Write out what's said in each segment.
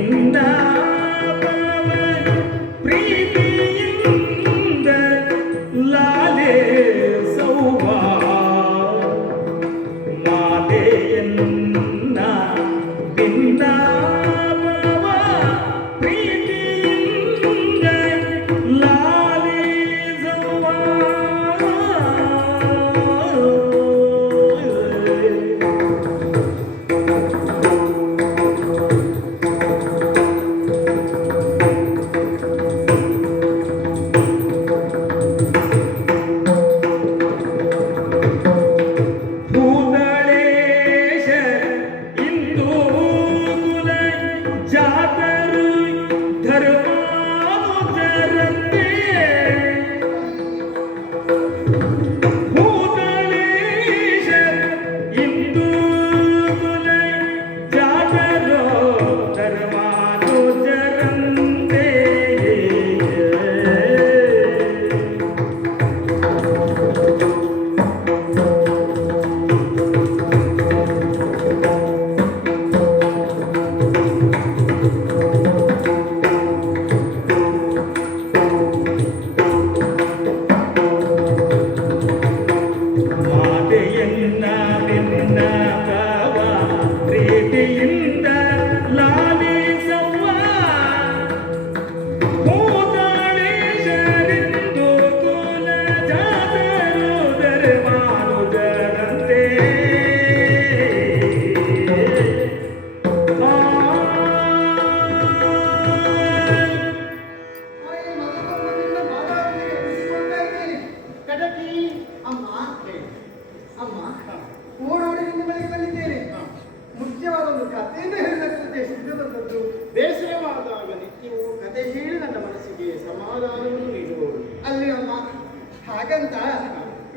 ಭಿನ್ನ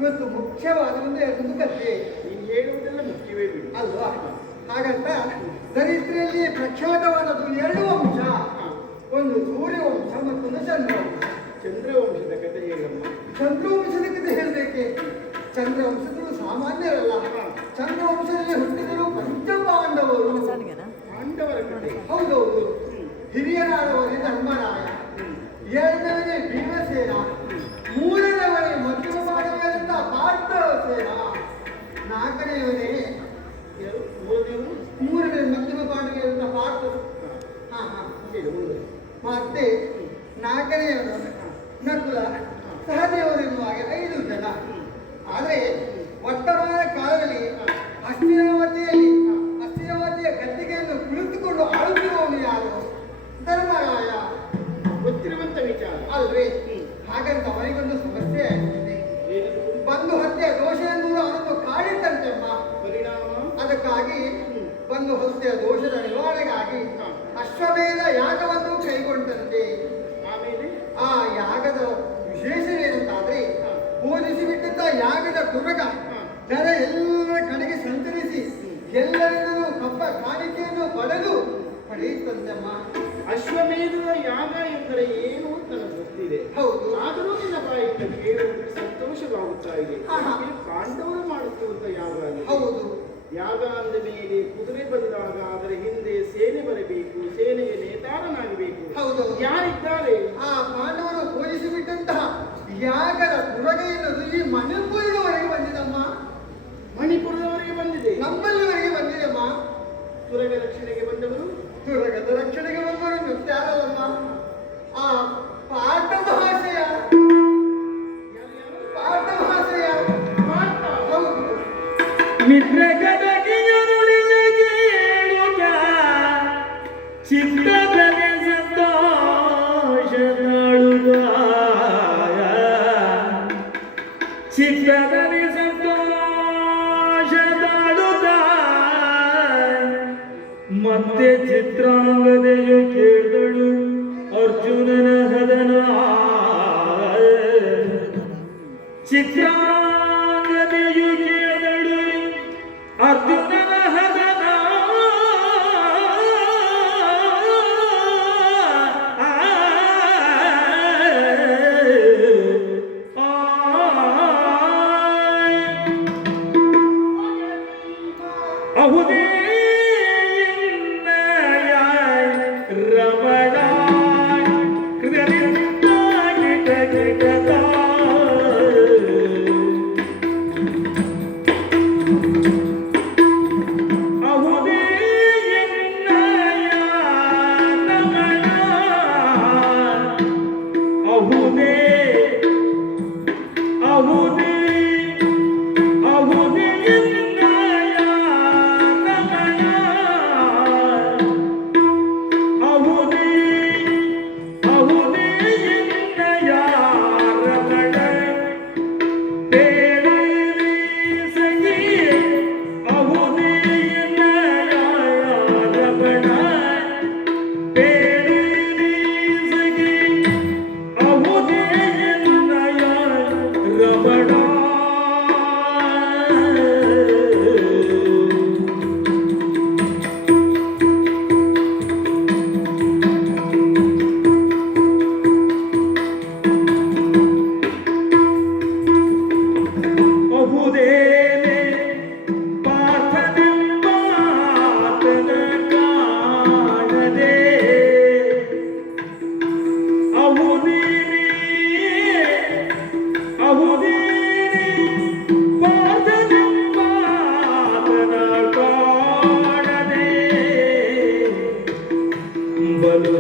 ಇವತ್ತು ಮುಖ್ಯವಾದ ಒಂದು ಕಥೆ ನೀನು ಹೇಳುವುದೆಲ್ಲ ಮುಖ್ಯವೇ ಬಿಡಿ. ಅಲ್ವಾ? ಹಾಗಂತ ದರಿದ್ರೆಯಲ್ಲಿ ಪ್ರಖ್ಯಾತವಾದದ್ದು ಎರಡು ವಂಶ. ಒಂದು ಸೂರ್ಯ ವಂಶ ಮತ್ತೊಂದು ಚಂದ್ರವಂಶ. ಚಂದ್ರವಂಶದ ಕತೆ ಹೇಳಮ್ಮ. ಚಂದ್ರವಂಶದ ಕಥೆ ಹೇಳಬೇಕೆ? ಚಂದ್ರವಂಶದವರು ಸಾಮಾನ್ಯರಲ್ಲ. ಚಂದ್ರವಂಶದಲ್ಲಿ ಹುಟ್ಟಿದರು ಪಂಚಪಾಂಡವರು ಪಾಂಡವರ. ಕತೆ. ಹೌದೌದು. ಹಿರಿಯರಾದವರೇ ಧರ್ಮರಾಯ. ಎರಡನೇ ಭೀಮಸೇನ ಯಾಗದ ತುರಗ ಜನ ಎಲ್ಲರ ಕಡೆಗೆ ಸಂಚರಿಸಿ ಎಲ್ಲರಿಂದಲೂ ಕಪ್ಪ ಕಾಣಿಕೆಯನ್ನು ಪಡೆದು ಪಡೆಯುತ್ತಂತೆಮ್ಮ ಅಶ್ವಮೇಧದ ಯಾಗ ಎಂದರೆ ಏನು ಅಂತ ನನಗೆ ಗೊತ್ತಿದೆ. ಹೌದು. ಆದರೂ ನಿನ್ನ ಬಾಯಿಂದ ಕೇಳುವುದಕ್ಕೆ ಸಂತೋಷವಾಗುತ್ತಾ ಇದೆ. ಕಾಂಡವರು ಪಾಂಡವರು ಮಾಡುತ್ತಿರುವಂತ ಯಾಗ ಹೌದು. ಯಾಗ ಅಂದ ಮೇಲೆ ಕುದುರೆ ಬಂದಾಗ ಅದರ ಹಿಂದೆ ಸೇನೆ ಬರಬೇಕು ಸೇನೆಯ ನೇತಾರನಾಗಬೇಕು. ಹೌದು. ಯಾರಿದ್ದಾರೆ? ಆ ಪಾಂಡವರು ಪೂಜಿಸಿಬಿಟ್ಟಂತಹ ಯಾಗದ момент ചിത്ര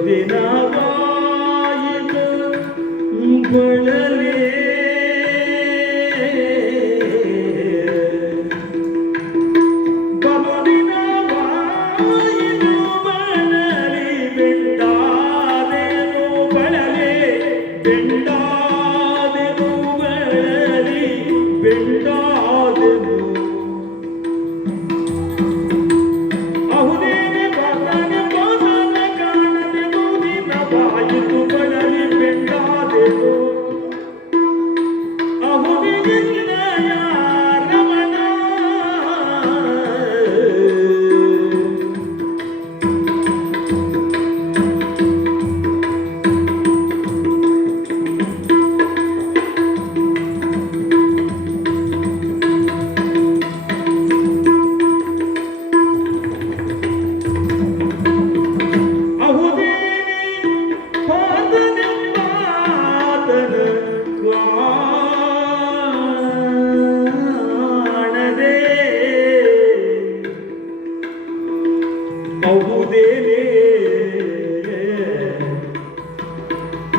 ದಿನವಾಯಿತು ಬಳಲೇ ಬೆಂಡಾದೆ ಬೆಂಡಾದೆ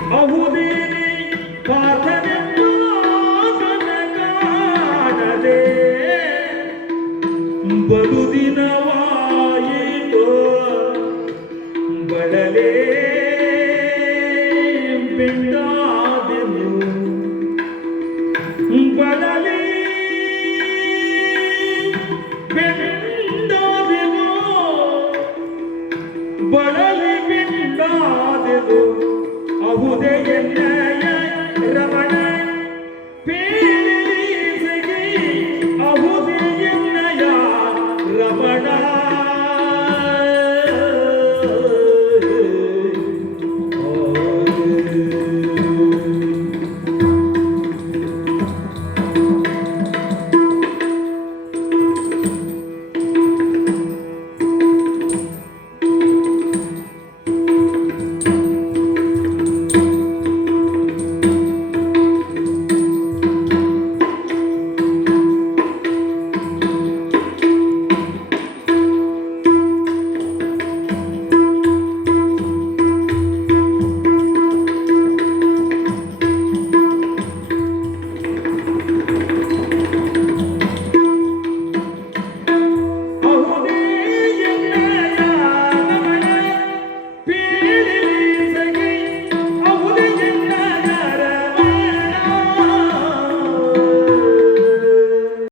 బహుదీని పాఠనకాడదే బలుదినవాయితో బడలే బిడ్డాదిను బడ ரமண